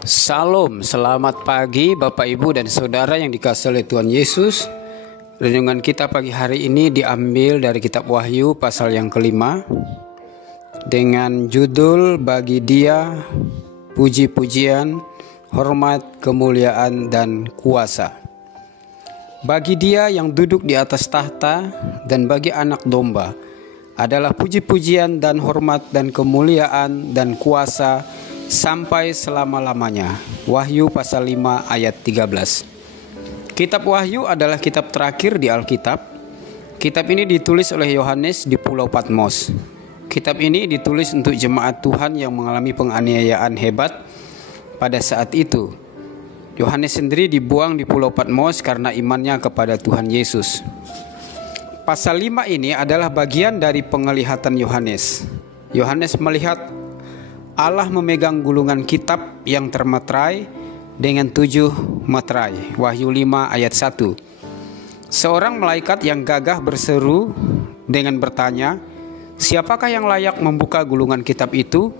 Salam, selamat pagi Bapak Ibu dan Saudara yang dikasihi oleh Tuhan Yesus. Renungan kita pagi hari ini diambil dari kitab Wahyu pasal yang kelima dengan judul Bagi Dia puji-pujian, hormat, kemuliaan, dan kuasa. Bagi Dia yang duduk di atas tahta dan bagi anak domba adalah puji-pujian dan hormat dan kemuliaan dan kuasa sampai selama-lamanya. Wahyu pasal 5 ayat 13. Kitab Wahyu adalah kitab terakhir di Alkitab. Kitab ini ditulis oleh Yohanes di Pulau Patmos. Kitab ini ditulis untuk jemaat Tuhan yang mengalami penganiayaan hebat pada saat itu. Yohanes sendiri dibuang di Pulau Patmos karena imannya kepada Tuhan Yesus. Pasal 5 ini adalah bagian dari penglihatan Yohanes. Yohanes melihat Allah memegang gulungan kitab yang termeterai dengan 7 meterai. Wahyu 5 ayat 1. Seorang malaikat yang gagah berseru dengan bertanya, "Siapakah yang layak membuka gulungan kitab itu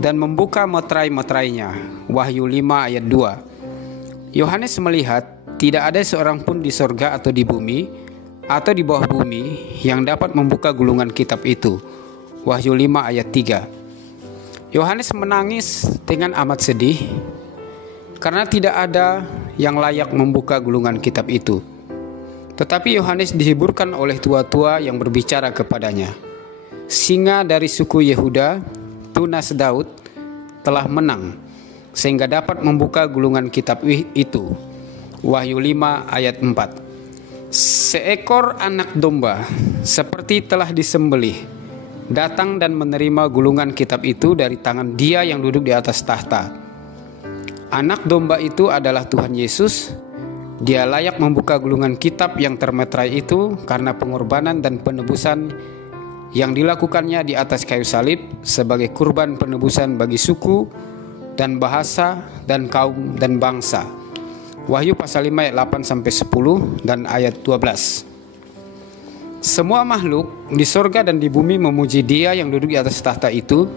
dan membuka meterai-meterainya?" Wahyu 5 ayat 2. Yohanes melihat tidak ada seorang pun di sorga atau di bumi atau di bawah bumi yang dapat membuka gulungan kitab itu. Wahyu 5 ayat 3. Yohanes menangis dengan amat sedih karena tidak ada yang layak membuka gulungan kitab itu. Tetapi Yohanes dihiburkan oleh tua-tua yang berbicara kepadanya. Singa dari suku Yehuda, tunas Daud, telah menang sehingga dapat membuka gulungan kitab itu. Wahyu 5 ayat 4. Seekor anak domba seperti telah disembelih datang dan menerima gulungan kitab itu dari tangan Dia yang duduk di atas tahta. Anak domba itu adalah Tuhan Yesus. Dia layak membuka gulungan kitab yang termeterai itu karena pengorbanan dan penebusan yang dilakukannya di atas kayu salib sebagai kurban penebusan bagi suku dan bahasa dan kaum dan bangsa. Wahyu pasal 5 ayat 8-10 dan ayat 12. Semua makhluk di sorga dan di bumi memuji Dia yang duduk di atas tahta itu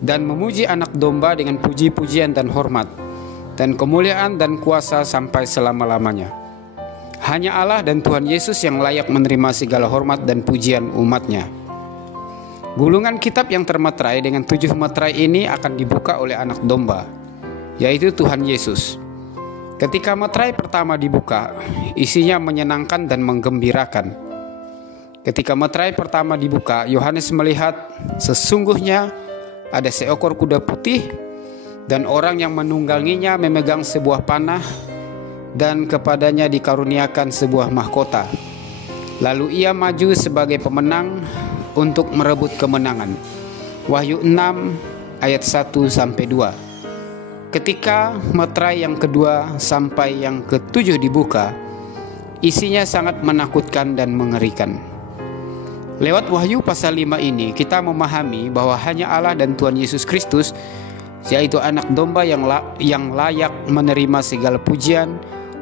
dan memuji anak domba dengan puji-pujian dan hormat dan kemuliaan dan kuasa sampai selama-lamanya. Hanya Allah dan Tuhan Yesus yang layak menerima segala hormat dan pujian umatnya. Gulungan kitab yang termeterai dengan 7 meterai ini akan dibuka oleh anak domba, yaitu Tuhan Yesus. Ketika meterai pertama dibuka, isinya menyenangkan dan menggembirakan. Ketika meterai pertama dibuka, Yohanes melihat sesungguhnya ada seekor kuda putih dan orang yang menungganginya memegang sebuah panah dan kepadanya dikaruniakan sebuah mahkota. Lalu ia maju sebagai pemenang untuk merebut kemenangan. Wahyu 6 ayat 1-2. Ketika meterai yang kedua sampai yang ketujuh dibuka, isinya sangat menakutkan dan mengerikan. Lewat Wahyu pasal 5 ini kita memahami bahwa hanya Allah dan Tuhan Yesus Kristus, yaitu anak domba yang layak menerima segala pujian,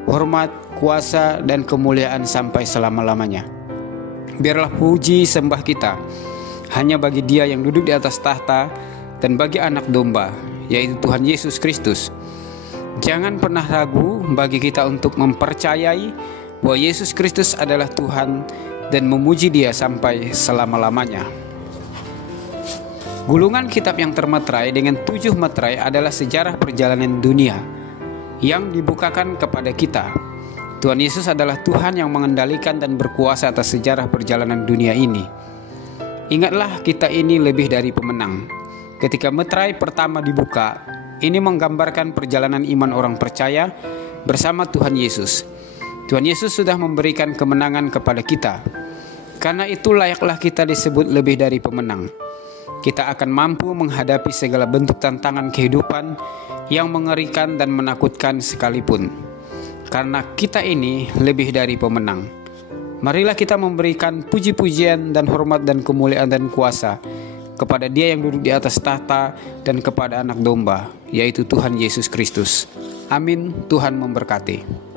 hormat, kuasa, dan kemuliaan sampai selama-lamanya. Biarlah puji sembah kita hanya bagi Dia yang duduk di atas tahta dan bagi anak domba, yaitu Tuhan Yesus Kristus. Jangan pernah ragu bagi kita untuk mempercayai bahwa Yesus Kristus adalah Tuhan dan memuji Dia sampai selama-lamanya. Gulungan kitab yang termeterai dengan 7 meterai adalah sejarah perjalanan dunia yang dibukakan kepada kita. Tuhan Yesus adalah Tuhan yang mengendalikan dan berkuasa atas sejarah perjalanan dunia ini. Ingatlah, kita ini lebih dari pemenang. Ketika meterai pertama dibuka, ini menggambarkan perjalanan iman orang percaya bersama Tuhan Yesus. Tuhan Yesus sudah memberikan kemenangan kepada kita. Karena itu layaklah kita disebut lebih dari pemenang. Kita akan mampu menghadapi segala bentuk tantangan kehidupan yang mengerikan dan menakutkan sekalipun. Karena kita ini lebih dari pemenang. Marilah kita memberikan puji-pujian dan hormat dan kemuliaan dan kuasa kepada Dia yang duduk di atas tahta dan kepada anak domba, yaitu Tuhan Yesus Kristus. Amin. Tuhan memberkati.